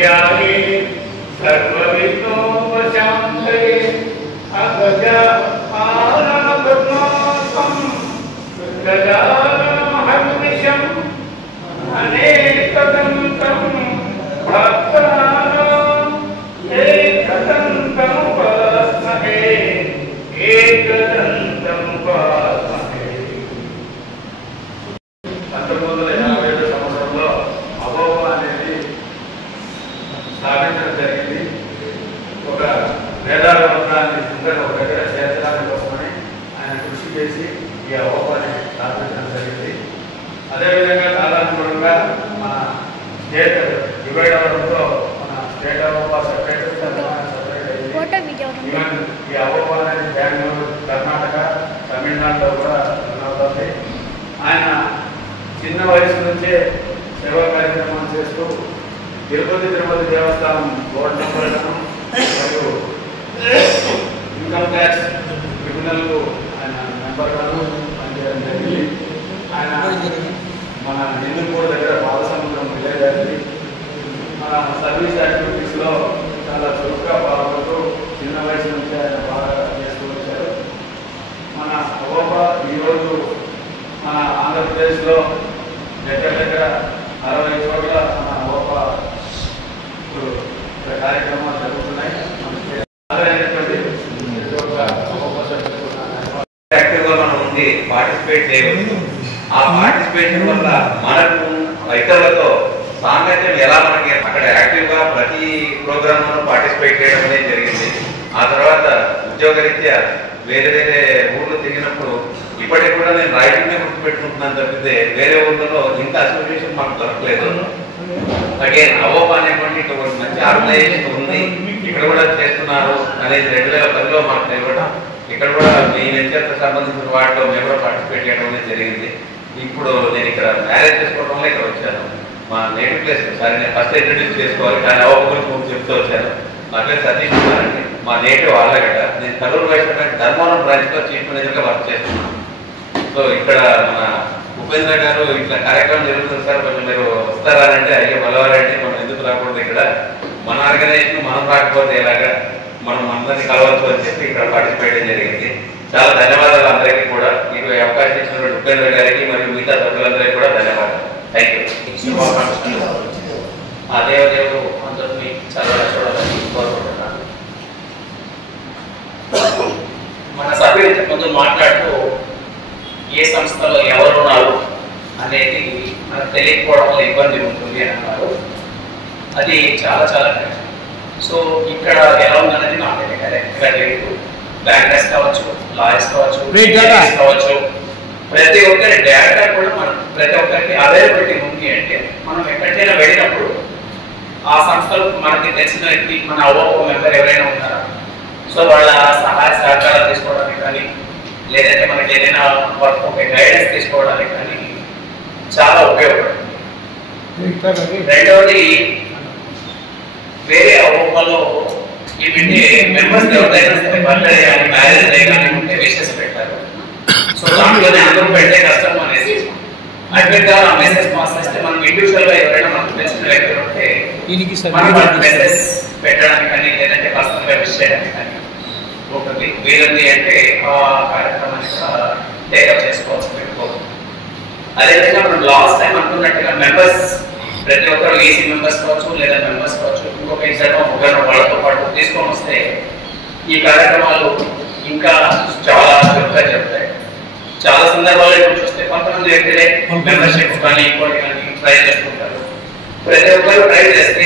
ज्ञानी सर्वविद्योपशान्तये अगज आनन्दमासं गजाननमहर्निशम् अनेकदन्तं भक्तानाम् एकदन्तं उपास्महे एकदन्तं उपास्महे। 1987 సంవత్సరంలో అభోవ అనేది స్థాపించడం జరిగింది. ఒక వేదాంతాన్ని అందరూ ఒక దగ్గర చేర్చడానికి కోసమని ఆయన కృషి చేసి ఈ అభోవాన్ని స్థాపించడం జరిగింది. అదేవిధంగా కాలానుగుణంగా మన స్టేట్ డివైడ్ అవడంతో మన స్టేట్ అభోవా సెపరేట్ ఈవెన్ ఈ అభోవా అనేది బెంగళూరు, కర్ణాటక, తమిళనాడులో కూడా అవుతుంది. ఆయన చిన్న వయసు నుంచే సేవా కార్యక్రమాలు చేస్తూ తిరుపతి దేవస్థానం బోర్డు మెంబర్ మరియు ఇన్కమ్ ట్యాక్స్ ట్రిబ్యునల్కు ఆయన మెంబర్గాను పనిచేయడం జరిగింది. ఆయన మన హిందూపూర్ దగ్గర పాలసముద్రం విలేజ్ అనేది మన సర్వీస్ యాక్టివిటీస్లో చాలా చురుగ్గా పాల్గొంటూ చిన్న వయసు నుంచి ఆయన బాగా చేస్తూ వచ్చారు. మన అభోవా ఈరోజు మన ఆంధ్రప్రదేశ్లో దగ్గర 60 చోట్ల మన అభోవా కార్యక్రమాలు జరుగుతున్నాయి. యాక్టివ్గా మనం ఉండి పార్టిసిపేట్ చేయవచ్చు. ఆ పార్టిసిపేషన్ వల్ల మనకు ఇతరులతో సాంగత్యం ఎలా మనకి అక్కడ యాక్టివ్గా ప్రతి ప్రోగ్రాంలో పార్టిసిపేట్ చేయడం అనేది జరిగింది. ఆ తర్వాత ఉద్యోగరీత్యా వేరే ఊర్లు తిరిగినప్పుడు ఇప్పటికి కూడా నేను రైటింగ్ గుర్తుపెట్టుకుంటున్నాను తప్పితే వేరే ఊర్లలో ఇంత అసోసియేషన్ మాకు దొరకలేదు. అగైన్ అభోవా అనేటువంటి ఒక మంచి ఆర్గనైజేషన్ ఉంది, ఇక్కడ కూడా చేస్తున్నారు అనేది 2010లో మాకు తెలియడం. ఇక్కడ కూడా మీ వెంచర్తో సంబంధించిన వాటిలో మేము కూడా పార్టిసిపేట్ చేయడం అనేది జరిగింది. ఇప్పుడు నేను ఇక్కడ మ్యారేజ్ చేసుకోవడం వల్ల ఇక్కడ వచ్చాను. మా నేటివ్ ప్లేస్ సరే నేను ఫస్ట్ ఇంట్రడ్యూస్ చేసుకోవాలి కానీ అభోవా గురించి చెప్తూ వచ్చాను. నా పేరు సతీష్ కుమార్ అండి. మా నేటివ్ ఆళ్ళగడ్డ. నేను కర్నూలు వైపు ధర్మవరం బ్రాంచ్లో చీఫ్ మేనేజర్గా వర్క్ చేస్తున్నాను. సో ఇక్కడ మన ఉపేంద్ర గారు ఇట్లా కార్యక్రమం జరుగుతుంది సార్, కొంచెం మీరు వస్తారా అంటే అయ్యే బలవారంటే మనం ఎందుకు రాకూడదు, ఇక్కడ మన ఆర్గనైజేషన్ మనం రాకపోతే ఎలాగా, మనం అందరినీ కలవచ్చు అని చెప్పి ఇక్కడ పార్టిసిపేట్ జరిగింది. చాలా ధన్యవాదాలు అందరికీ కూడా. మీకు అవకాశం ఇచ్చినటువంటి ఉపేంద్ర గారికి మరియు మిగతా సభ్యులందరికీ కూడా ధన్యవాదాలు. Thank you. ఆ దేవదేవుడు అందరినీ చల్లగా చూడాలని కోరుకుంటున్నాను. మన సభ్యులు ముందు మాట్లాడుతూ ఏ సంస్థలో ఎవరు ఉన్నారు అనేది మనకు తెలియకపోవడం వల్ల ఇబ్బంది ఉంటుంది అని అన్నారు. అది చాలా కరెక్ట్. సో ఇక్కడ ఎలా ఉందనేది నాకు కరెక్ట్గా తెలియదు. బ్యాంకర్స్ కావచ్చు, లాయర్స్ కావచ్చు, కావచ్చు, ప్రతి ఒక్కరి డేటా కూడా మనం ప్రతి ఒక్కరికి అవైలబిలిటీ ఉంది. అంటే మనం ఎక్కడికైనా వెళ్ళినప్పుడు ఆ సంస్థలు మనకి తెలిసిన వ్యక్తి, మన అభోవా మెంబర్ ఎవరైనా ఉన్నారా, సో వాళ్ళ సహాయ సహకారాలు తీసుకోవడానికి కానీ లేదంటే మనకి ఏదైనా వర్క్ ఒక గైడెన్స్ తీసుకోవడానికి కానీ చాలా ఉపయోగపడుతుంది. రెండవది వేరే అభోవాలో ఏమంటే మెంబర్స్ ఎవరైనా సరే బర్త్డే కానీ మ్యారేజ్ డే కానీ ఉంటే విషెస్ పెట్టారు. సో దాంట్లోనే అందరూ పెట్టే కష్టం అనేది అడ్మిట్గా ఆ మెసేజ్ పాస్ చేస్తే మనం ఇండివిజువల్గా ఎవరైనా మనకు తెలిసిన వ్యక్తులు ఉంటే మెసేజ్ పెట్టడానికి కానీ లేదంటే పర్సనల్గా విష్ చేయడానికి కానీ ఒకటి వీలుంది అంటే ఆ కార్యక్రమాన్ని టేకప్ చేసుకోవాల్సి పెట్టుకోవచ్చు. అదేవిధంగా మనం లాస్ట్ టైం అనుకున్నట్టుగా మెంబర్స్ ప్రతి ఒక్కరు ఈసీ మెంబర్స్ కావచ్చు లేదా మెంబర్స్ కావచ్చు ఇంకొక ఇద్దరు ముగ్గురు వాళ్ళతో పాటు తీసుకొని వస్తే ఈ కార్యక్రమాలు ఇంకా చాలా చురుగ్గా జరుగుతాయి. చాలా సందర్భాలు ఇప్పుడు చూస్తే కొంతమంది వ్యక్తులే మెంబర్షిప్ కానీ ఇంకోటి కానీ ట్రై చేసుకుంటారు. ప్రతి ఒక్కరు ట్రై చేస్తే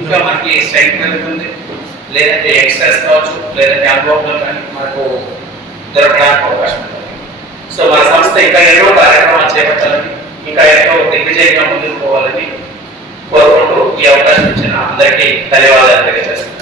ఇంకా మనకి స్ట్రెంగ్త్ పెరుగుతుంది, లేదంటే ఎక్స్ట్రాస్ కావచ్చు లేదంటే అనుభవం కానీ మనకు దొరకడానికి అవకాశం ఉంటుంది. సో మన సంస్థ ఇంకా ఎన్నో కార్యక్రమాలు చేపట్టాలని ఇంకా ఎంతో దిగ్విజయంగా ముందుకు పోవాలని కోరుకుంటూ ఈ అవకాశం ఇచ్చిన అందరికీ ధన్యవాదాలు తెలియజేస్తున్నాను.